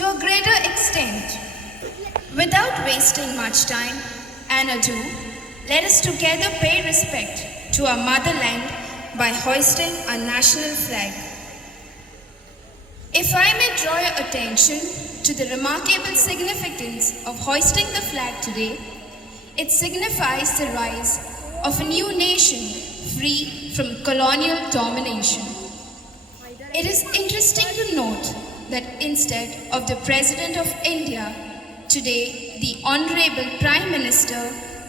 to a greater extent. Without wasting much time and ado, let us together pay respect to our motherland by hoisting our national flag. If I may draw your attention to the remarkable significance of hoisting the flag today, it signifies the rise of a new nation free from colonial domination. It is interesting to note that instead of the President of India, today the Honorable Prime Minister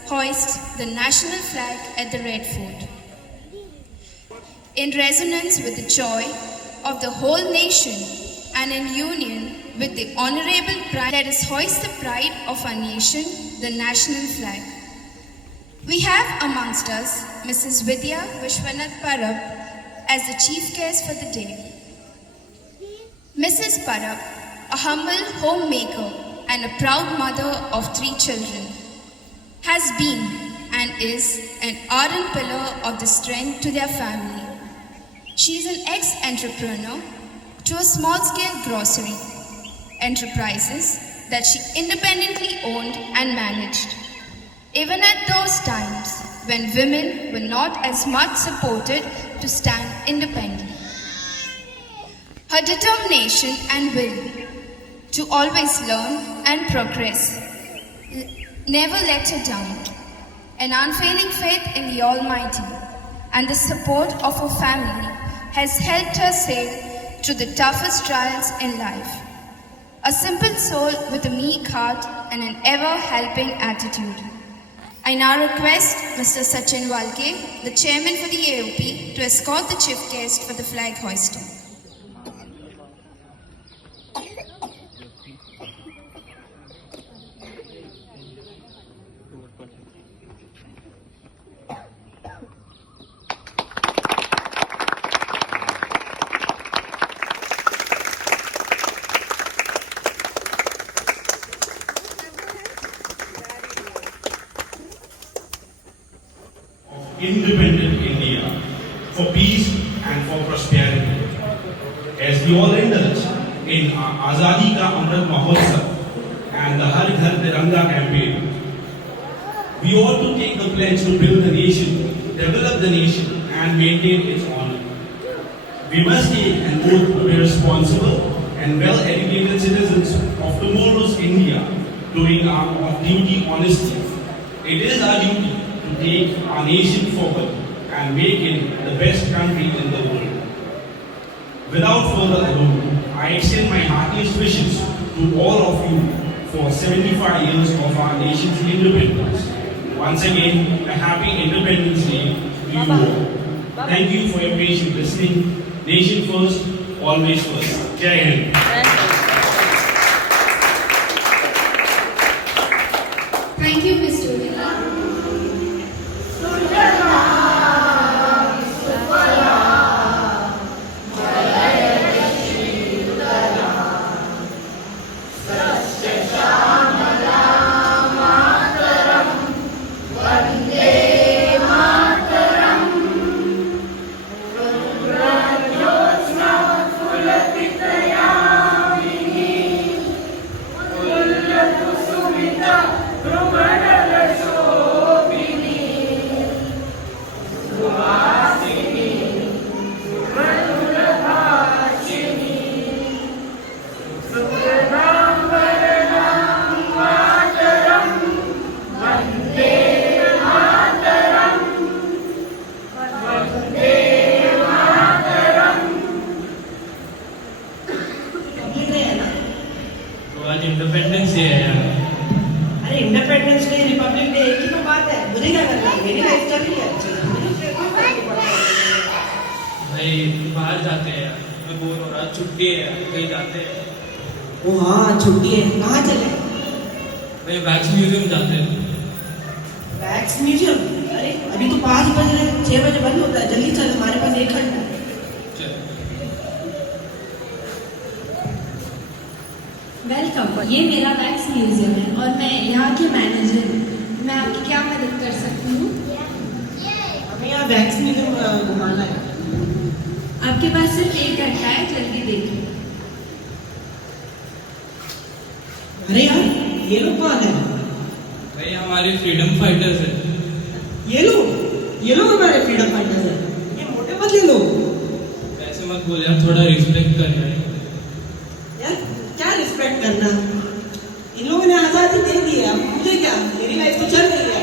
hoists the national flag at the Red Fort. In resonance with the joy of the whole nation and in union with the Honorable Prime, let us hoist the pride of our nation, the national flag. We have amongst us Mrs. Vidya Vishwanath Parab as the chief guest for the day. Mrs. Parab, a humble homemaker and a proud mother of 3 children, has been and is an ardent pillar of the strength to their family. She is an ex-entrepreneur to a small-scale grocery enterprises that she independently owned and managed. Even at those times when women were not as much supported to stand independent. Her determination and will to always learn and progress never let her down. An unfailing faith in the Almighty and the support of her family has helped her sail through the toughest trials in life. A simple soul with a meek heart and an ever-helping attitude. I now request Mr. Sachin Walke, the chairman for the AOP, to escort the chief guest for the flag hoisting. Independent India, for peace and for prosperity. As we all indulge in our Azadi Ka Amrit Mahotsav and the Har Ghar Tiranga campaign, we ought to take the pledge to build the nation, develop the nation and maintain its honor. We must take an oath to be responsible and well-educated citizens of tomorrow's India, doing our off-duty honesty. It is our duty to take our nation forward and make it the best country in the world. Without further ado, I extend my heartiest wishes to all of you for 75 years of our nation's independence. Once again, a happy Independence Day to you all. Thank you for your patient listening. Nation first, always first. Jai Hind. Thank you, Mr. Villa. Independence day है यार। अरे independence day Republic day एक ही तो बात है, मुझे क्या करना है, मेरी लाइफ चल रही है। भाई बाहर जाते हैं यार, मैं बोर हो रहा, छुट्टी है यार, कहीं जाते हैं। ओ हाँ छुट्टी है, कहाँ चले? भाई वैक्स म्यूजियम जाते हैं। Wax museum? अरे अभी तो 5 बज रहे, 6 बजे बंद होता है, जल्दी चल, हमारे पास 1 घंटा। वेलकम, ये मेरा वैक्स म्यूजियम है और मैं यहाँ की मैनेजर हूँ। मैं आपकी क्या मदद कर सकती हूँ? हमें यहाँ वैक्स म्यूजियम घुमाना है। आपके पास सिर्फ 1 घंटा है, जल्दी देखिए। अरे यार, ये लोग कौन है? भाई हमारे फ्रीडम फाइटर्स है। ये लोग हमारे फ्रीडम फाइटर्स हैं। ये मोटे पतले लोग। ऐसे मत बोल यार, थोड़ा रिस्पेक्ट कर यार। यार क्या रिस्पेक्ट करना, इन लोगों ने आजादी दे दी है, अब मुझे क्या, मेरी लाइफ तो चल रही है।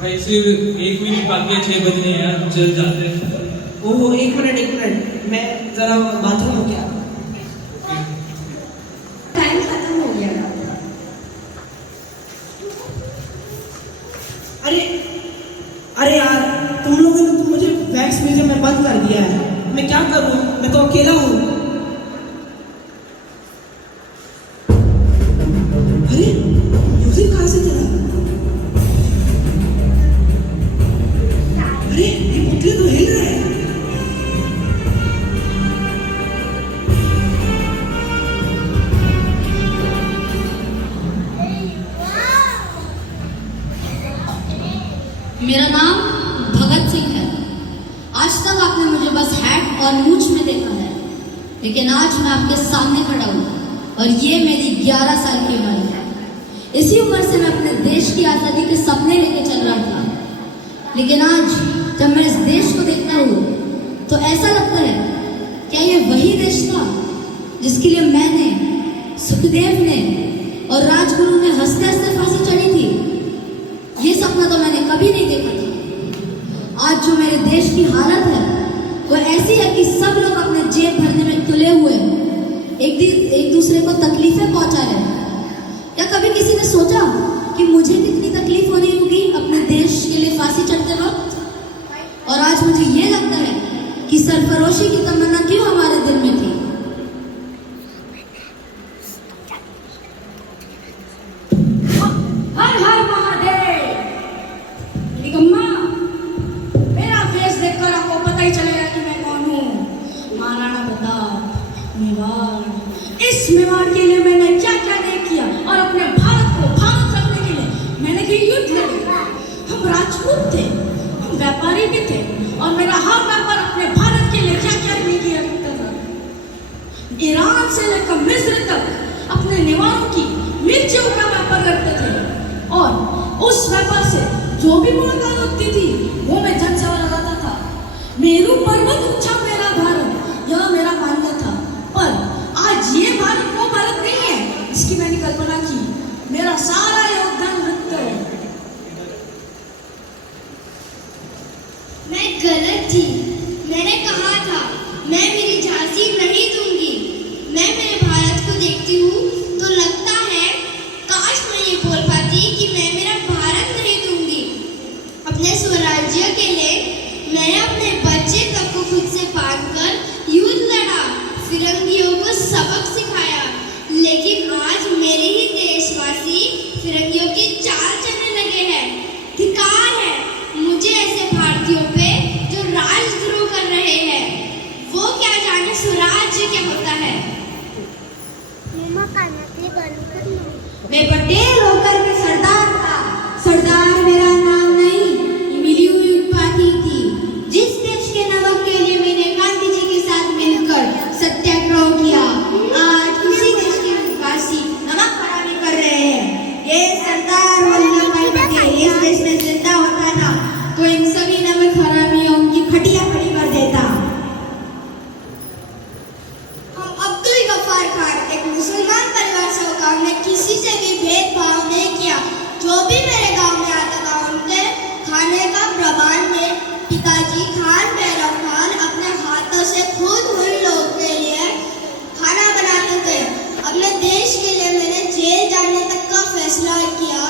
भाई सिर्फ 1 मिनट बाकी है, 6 बजने हैं यार, चल जाते हैं। ओहो, एक मिनट, मैं जरा बाथरूम हो गया। टाइम खत्म हो गया। अरे यार, तुम लोगों ने तो मुझे वैक्स म्यूजियम में बंद कर दिया है। मैं क्या करूं, मैं तो अकेला हूं। अरे म्यूजिक कहां से चला? अरे ये पुतले तो हिल रहे हैं। मेरा नाम भगत सिंह है। आज तक आपने मुझे बस हैट और मूंछ में देखा है, लेकिन आज मैं आपके सामने खड़ा हूँ और ये मेरी 11 साल की उम्र है। इसी उम्र से मैं अपने देश की आज़ादी के सपने लेके चल रहा था, लेकिन आज जब मैं इस देश को देखता हूँ तो ऐसा लगता है, क्या ये वही देश था जिसके लिए मैंने, सुखदेव ने और राजगुरु ने हंसते हंसते फांसी चढ़ी थी? ये सपना तो मैंने कभी नहीं देखा था। आज जो मेरे देश की हालत है वो ऐसी है कि सब लोग अपने जेब भरने में तुले हुए एक दूसरे को तकलीफें पहुंचा रहे हैं। क्या कभी किसी ने सोचा कि मुझे कितनी तकलीफ होनी होगी अपने देश के लिए फांसी चढ़ते वक्त? और आज मुझे ये लगता है कि सरफरोशी की तमन्ना क्यों हमारे दिल में थी। हर हर महादेव। निकम्मा, मेरा फेस देखकर आपको पता ही चलेगा कि मैं कौन हूँ। महाराणा प्रताप, मेवाड़। इस मेवाड़ के लिए मैंने क्या क्या नहीं किया, और अपने भारत को भारत रखने के लिए मैंने की युद्ध लड़े। हम राजपूत थे, हम व्यापारी भी थे, और मेरा हर व्यापार अपने भारत के लिए क्या क्या नहीं किया करता था। ईरान से लेकर मिस्र तक अपने निवारों की मिर्चियों का व्यापार करते थे, और उस व्यापार से जो भी मुलाकात होती थी वो मैं जन सेवा लगाता था। मेरू पर्वत ऊंचा मेरा भारत, यह मेरा मानना था। पर आज ये भारत वो भारत नहीं है जिसकी मैंने कल्पना की। मेरा सारा योगदान व्यक्त है। मैं गलत थी। मैंने कहा था मैं मेरी झांसी नहीं दूंगी। मैं मेरे भारत को देखती हूँ तो लगता है काश मैं ये बोल पाती कि मैं मेरा भारत नहीं दूंगी। अपने स्वराज्य के लिए मैंने अपने बच्चे तक को खुद से बांधकर युद्ध लड़ा, फिरंगियों को सबक सिखाया। लेकिन आज मेरे ही देशवासी फिरंगियों की चाल चलने लगे हैं। धिक्कार है मुझे ऐसे भारतीयों पे जो राजद्रोह कर रहे हैं। वो क्या जाने स्वराज्य क्या होता है। मैं पटेल होकर मैं सरदार था। सरदार मेरा नाम नहीं, ये मिली हुई उपाधि थी। जिस देश के नमक के लिए मैंने गांधी जी के साथ मिलकर सत्याग्रह किया, आज उसी देश के वासी नमक हरामी कर रहे हैं। ये सरदार वल्लभ भाई पटेल इस देश में जिंदा होता था तो इन सभी नमक हरामियों की खटिया खड़ी कर देता। अब्दुल गफ्फार खान एक मुसलमान परिवार से होकर हमने किसी से भी भेदभाव नहीं किया। जो भी मेरे गांव में आता था उनके खाने का प्रबंध में पिताजी खान भैरव खान अपने हाथों से खुद उन लोगों के लिए खाना बनाते थे। अपने देश के लिए मैंने जेल जाने तक का फैसला किया।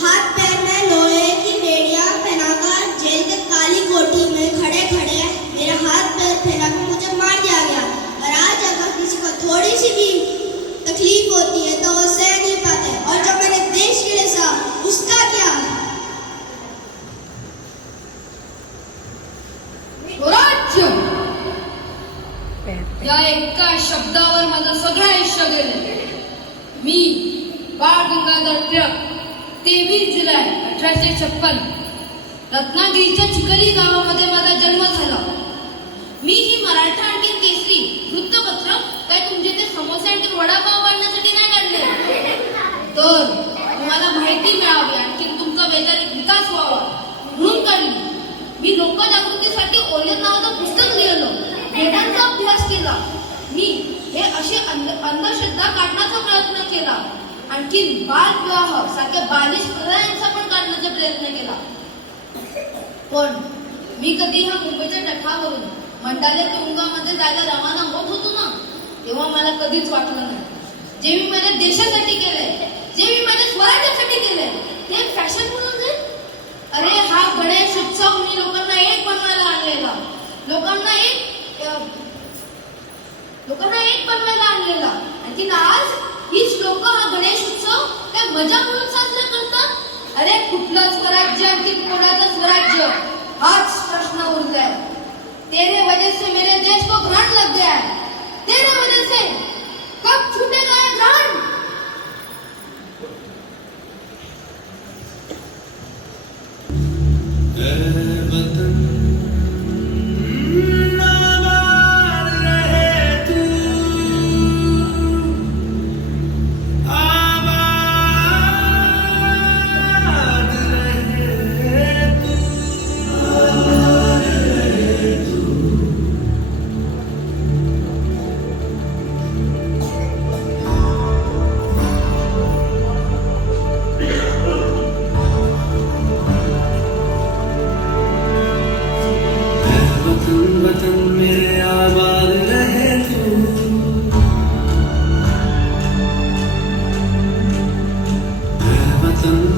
हाथ पैर में लोहे की बेड़ियां पहनाकर जेल के काली कोठी में खड़े खड़े मेरे हाथ पैर फैलाकर मुझे मार दिया गया। और आज अगर किसी को थोड़ी सी भी तकलीफ होती है तो वो सह नहीं पाते। और जो मैंने देश के लिए सहा उसका क्या? स्वराज्य या एका शब्दावर माझं सगळं आयुष्य गेलं. मी बाळ गंगाधर टिळक 23 जुलै 1856 रत्नागिरीच्या चिखली गावामध्ये माझा जन्म झाला. मी ही मराठा आणखी केसरी वृत्तपत्र काय तुमचे ते समोसे आणि वडापाव वाढण्यासाठी वैचारिक विकास व्हावा म्हणून काढली. मी लोकजागृतीसाठी ओलेर नावाचं पुस्तक लिहिलं, वेदांचा अभ्यास केला. मी हे अशी अंधश्रद्धा काढण्याचा प्रयत्न केला. आणखी बालविवाह सारख्या बालिश प्रथांचा पण काढण्याचा प्रयत्न केला. पण मी कधी ह्या मुंबईच्या तटावरून मंडाले तुरुंगामध्ये जायला रवाना होत होतो ना, तेव्हा मला कधीच वाटलं नाही जे मी माझ्या देशासाठी केलंय, जे मी माझ्या स्वराज्यासाठी केलंय ते फॅशन म्हणून जाईल. अरे हा गणेश उत्सव मी लोकांना एक बनवायला आणलेला, लोकांना एक बनवायला आणलेला. आणखी आज हीच लोक हा गणेश उत्सव काय मजा म्हणून साजरा करतात. अरे कुठलं स्वराज्य आणखी कोणाचं स्वराज्य हाच प्रश्न उरलाय. तेरे वजह से मेरे देश को ग्रहण लग गया है, तेरे वजह से कब छूटेगा ये ग्रहण. वतन मेरे आबाद रहे तू,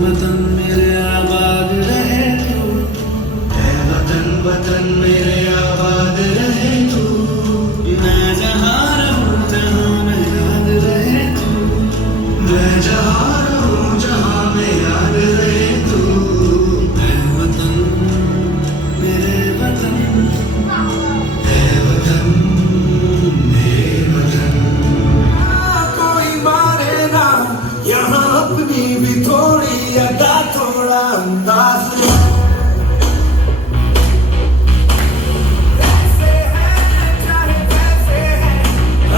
वतन मेरे आबाद रहे तू, वतन मेरे आबाद रहे तू. मैं जहाँ रहूँ जहाँ मैं याद रहे तू, मैं जहाँ रहूँ जहाँ मैं याद रहे तू. वतन मेरे वतन, कोई मारे ना यहाँ अपनी भी थोड़ी अदा थोड़ा अंदाज. ऐसे है चाहे वैसे है,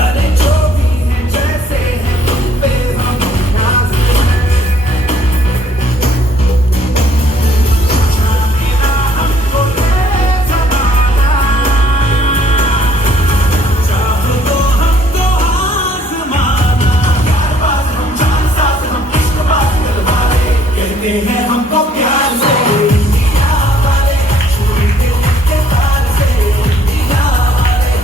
अरे जो भी है जैसे है तुम पे हम नाज है. जाने ना हमको ये जमाना, चाह दो हमको आज़माना. यार बात हम जान साथ हम इश्क बात दिलवाले, कहते हैं हमको प्यार से इंडिया वाले, छुरी के उनके तार से इंडिया वाले,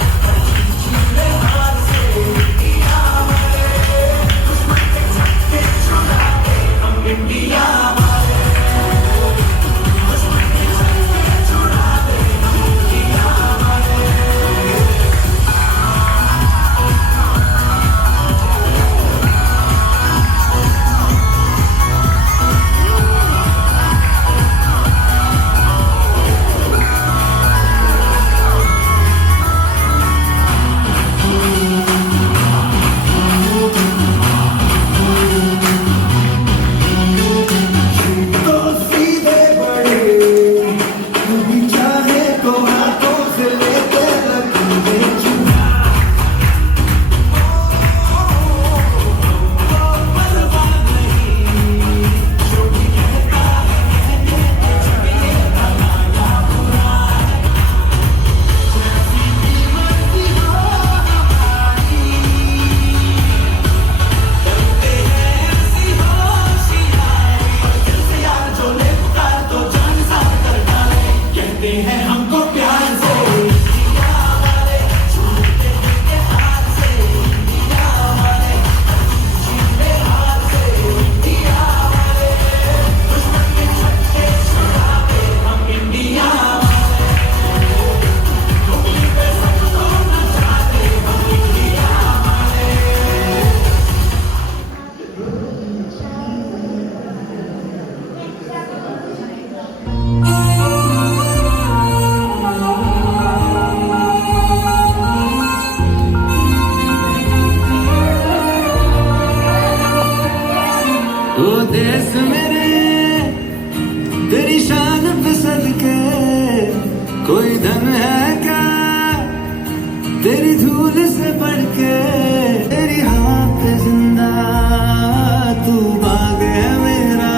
छीने हार से इंडिया वाले, दुश्मन के झटके छुड़ाते हम इंडिया वाले, दुश्मन के झटके छुड़ाते हम इंडिया वाले. तो सीधे बड़े कभी चाहे तो हाथों से लेके रखेंगे चुरा. परवाह नहीं जो भी कहता है कहने दे, चलिए भला या बुरा. जैसी भी मर्जी हो हमारी, करते हैं ऐसी होशियारी. दिल से यार जो ले पुकार तो जान साथ कर डाले, कहते हैं हमको प्यार से इंडिया वाले, छूटे दिल के हाथ से इंडिया वाले, छीने हार से इंडिया वाले, दुश्मन के झटके छुड़ाते हम इंडिया वाले, उंगली पे सबको नचाते हम इंडिया वाले. ओ देश मेरे तेरी शान पे सदके, कोई धन है क्या तेरी धूल से बढ़ के. तेरी हवा पे जिंदा तू बाग है मेरा,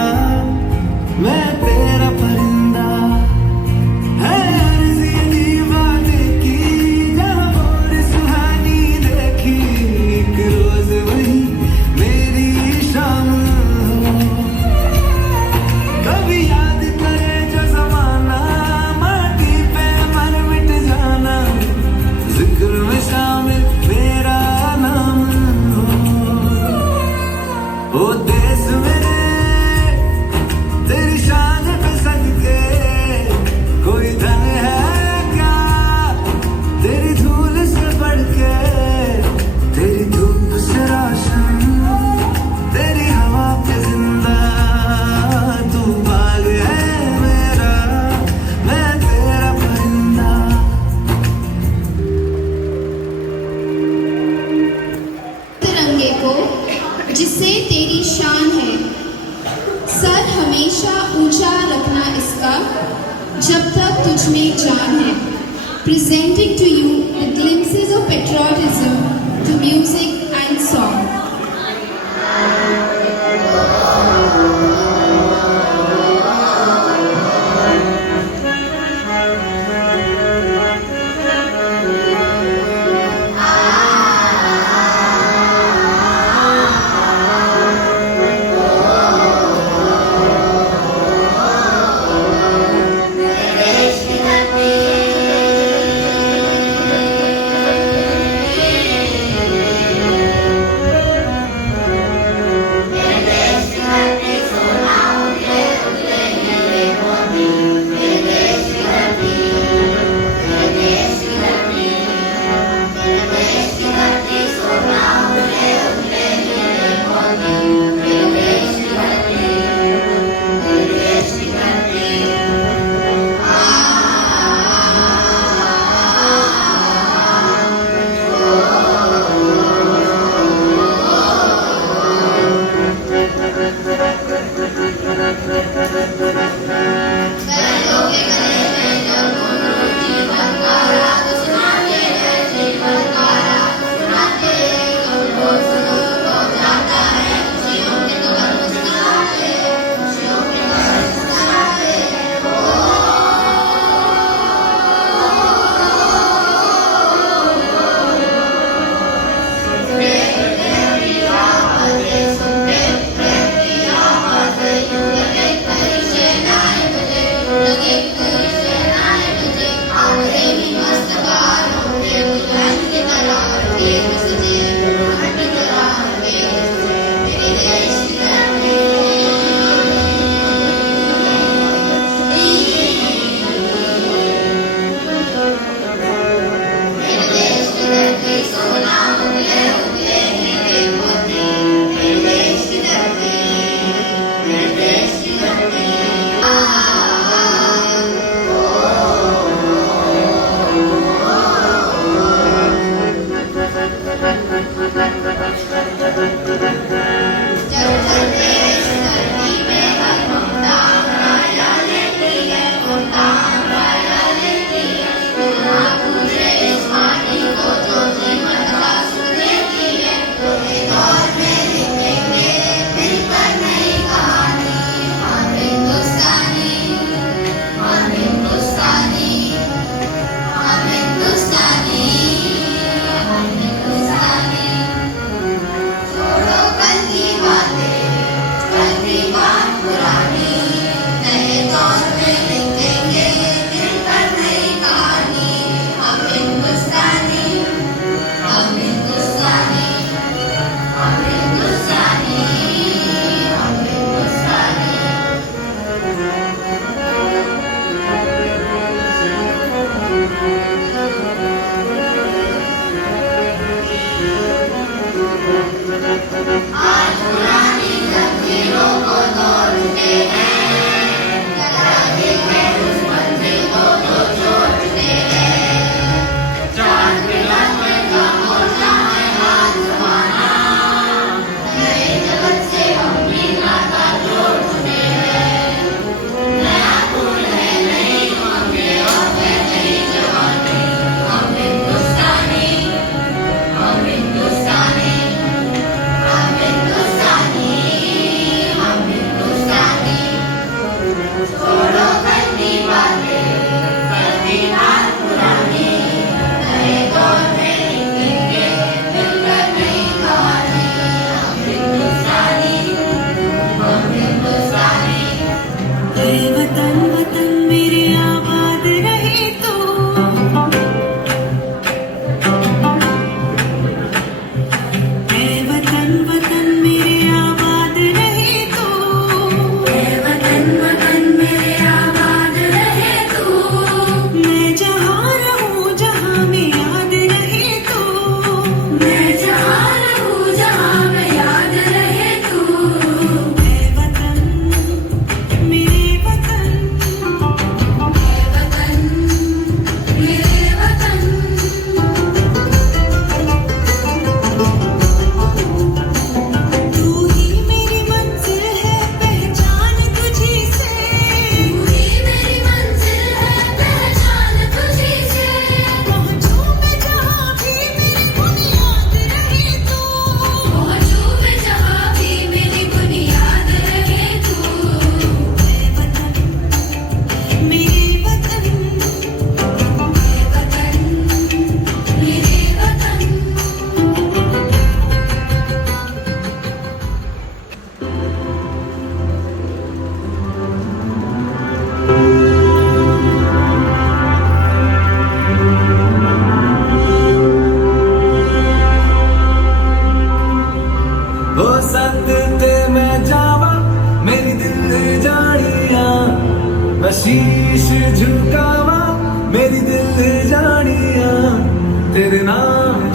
मैं तुझ में जान है, presenting to you the glimpses of patriotism to music and song.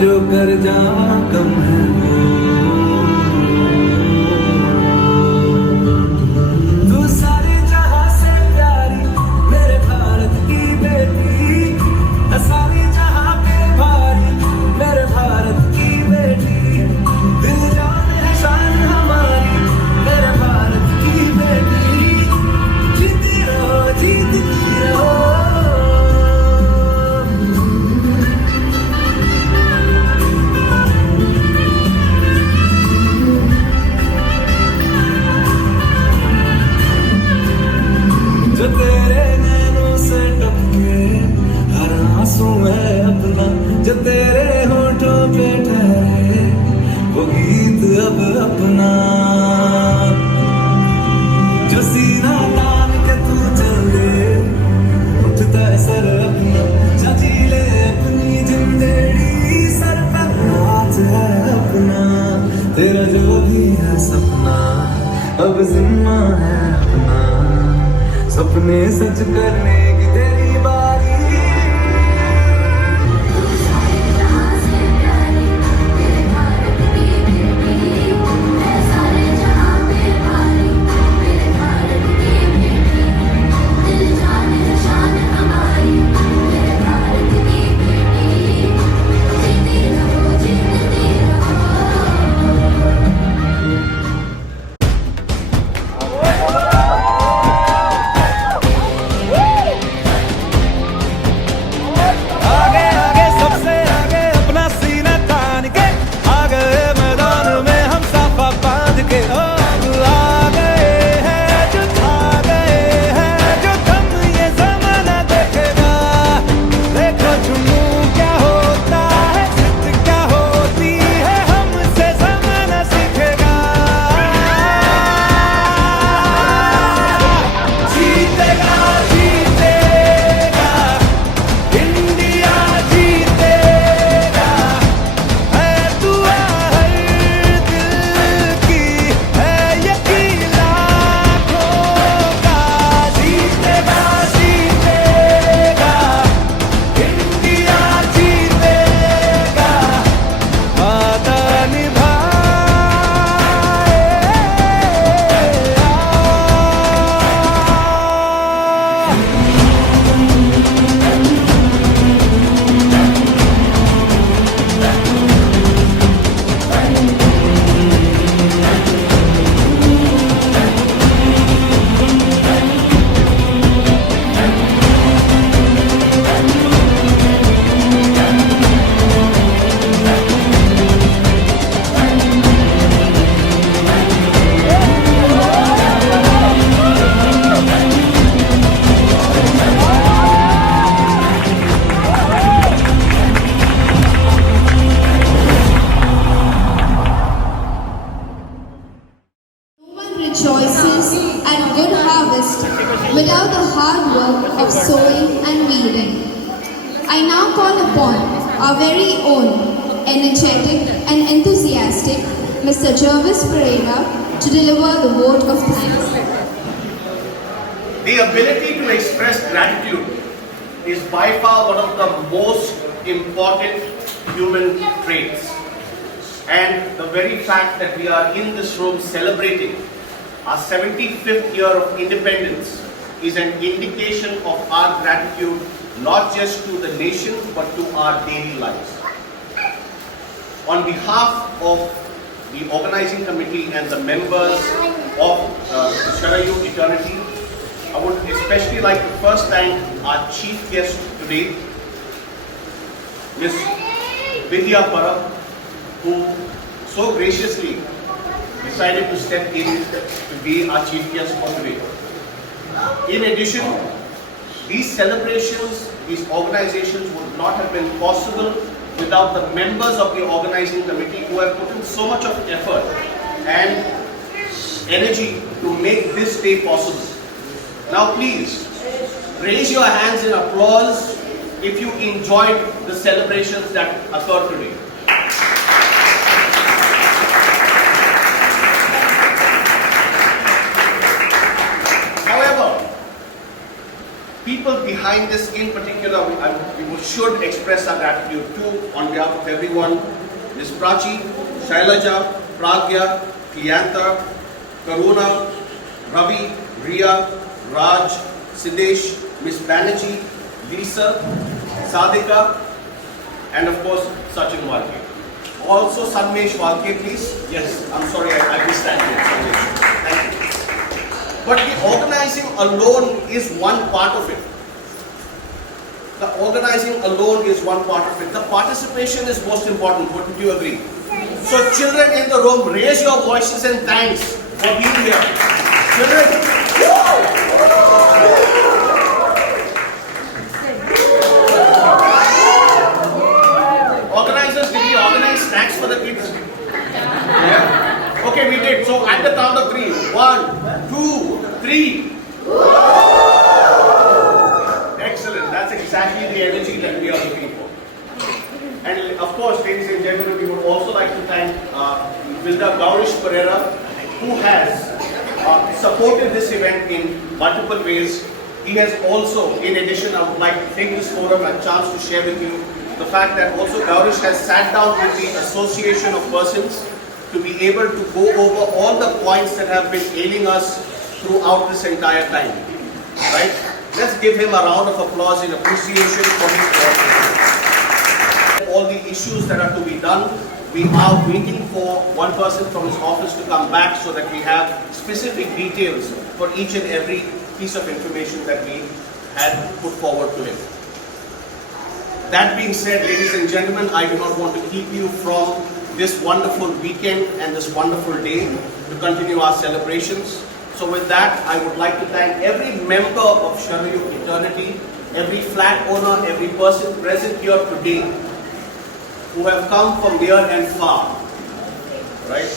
जो कर जा कम है वो। तू सारी जहां से प्यारी मेरे भारत की बेटी, सारी जहां पे भारी मेरे भारत की बेटी, दिल जान है शान हमारी मेरे भारत की बेटी, जीती रहो जीतती रहो। जो तेरे नैनों से टपके हर आंसू है अपना, जो तेरे होठों पे ठहरे वो गीत अब अपना, जो सीना तान के तू चले उठता है सर अपना, सजी ले अपनी जिंदड़ी सर पर नाच है अपना, तेरा जो भी है सपना अब जिम्मा है अपना, सपने सच करने की तेरी बारी। rejoices at good harvest without the hard work of sowing and weeding. I now call upon our very own energetic and enthusiastic Mr. Jervis Pereira to deliver the vote of thanks. The ability to express gratitude is by far one of the most important human traits. And the very fact that we are in this room celebrating our 75th year of independence is an indication of our gratitude not just to the nation but to our daily lives. On behalf of the organizing committee and the members of Sharayu Eternity, I would especially like to first thank our chief guest today, Ms. Vidya Parab, who so graciously decided to step in to be our chief guest for today. In addition, these celebrations, these organizations would not have been possible without the members of the organizing committee who have put in so much of effort and energy to make this day possible. Now please, raise your hands in applause if you enjoyed the celebrations that occurred today. However, people behind this in particular, we should express our gratitude to on behalf of everyone. Ms. Prachi, Shailaja, Pragya, Cleantha, Karuna, Ravi, Riya, Raj, Siddesh, Ms. Banerjee, Lisa, Sadika, and of course Sachin Walke. Also Sanmesh Walke, please. Yes, I'm sorry, I missed that name, Sanmesh. Thank you. But the organizing alone is one part of it. The organizing alone is one part of it. The participation is most important. Wouldn't you agree? So children in the room, raise your voices and thanks for being here. Children. Organizers, did we organize snacks for the kids? Yeah? Okay, we did. So at the count of 3. 1, 2, 3. Excellent. That's exactly the energy that we are looking for. And of course, ladies and gentlemen, we would also like to thank Vilda Gaurish Pereira, who has supported this event in multiple ways. He has also, in addition, I would like to take this forum a chance to share with you the fact that also Gaurish has sat down with the Association of Persons to be able to go over all the points that have been ailing us throughout this entire time. Right? Let's give him a round of applause in appreciation for his work. All the issues that are to be done. We are waiting for one person from his office to come back so that we have specific details for each and every piece of information that we had put forward to him. That being said, ladies and gentlemen, I do not want to keep you from this wonderful weekend and this wonderful day to continue our celebrations. So with that, I would like to thank every member of Sharayu Eternity, every flat owner, every person present here today who have come from near and far, right?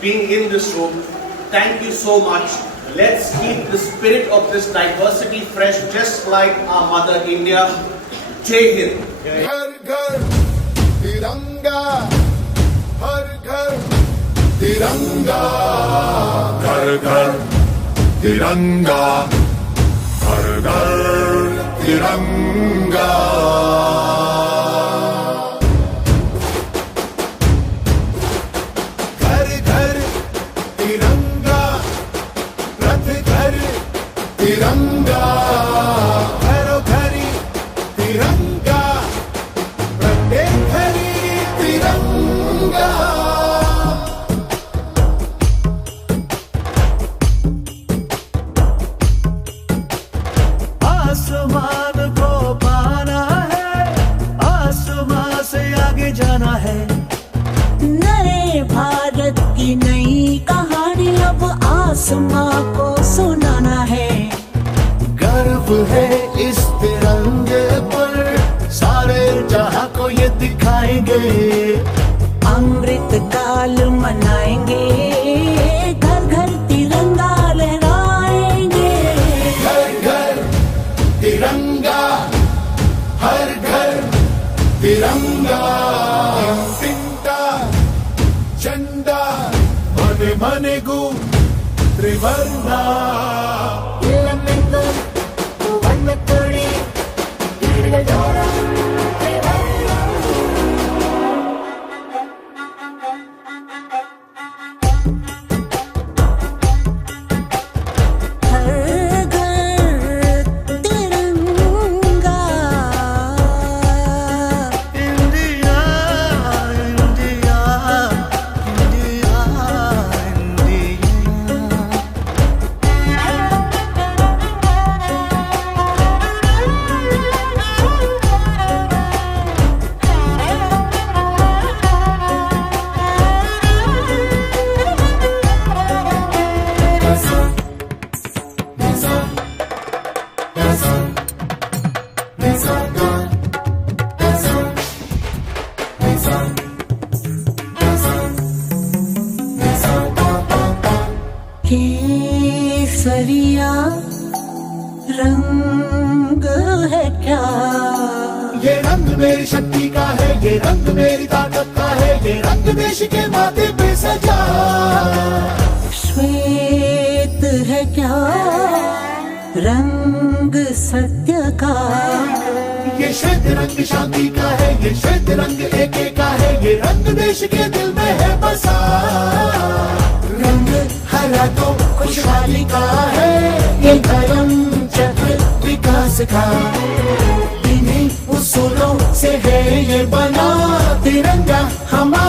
Being in this room, thank you so much. Let's keep the spirit of this diversity fresh, just like our mother India. Jai Hind. घर घर तिरंगा, हर घर तिरंगा, घर घर तिरंगा, हर घर तिरंगा। घर घर तिरंगा, रथ घर तिरंगा, घरों घरी तिरंगा, प्रत्येक घरी तिरंगा। आसमान को पाना है, आसमान से आगे जाना है। नए भारत की नई कहानी अब आसमां को सुनाना है। गर्व है इस तिरंगे पर, सारे जहां को ये दिखाएंगे। अमृत काल मनाएंगे, घर घर तिरंगा लहराएंगे। घर घर तिरंगा, हर घर तिरंगा। तिंटा झंडा मने मने गु त्रिवर्णा। वन्नकोड़ी तिरंगा केसरिया रंग है क्या? ये रंग मेरी शक्ति का है, ये रंग मेरी ताकत का है, ये रंग देश के माथे पे सजा। श्वेत है क्या रंग सत्य का। ये श्वेत रंग शांति का है, ये श्वेत रंग एके का है, ये रंग देश के दिल में है बसा। रंग हरा तो खुशहाली का है, ये धर्म चक्र विकास का। इन्हीं उसूलों से है ये बना तिरंगा हमारा।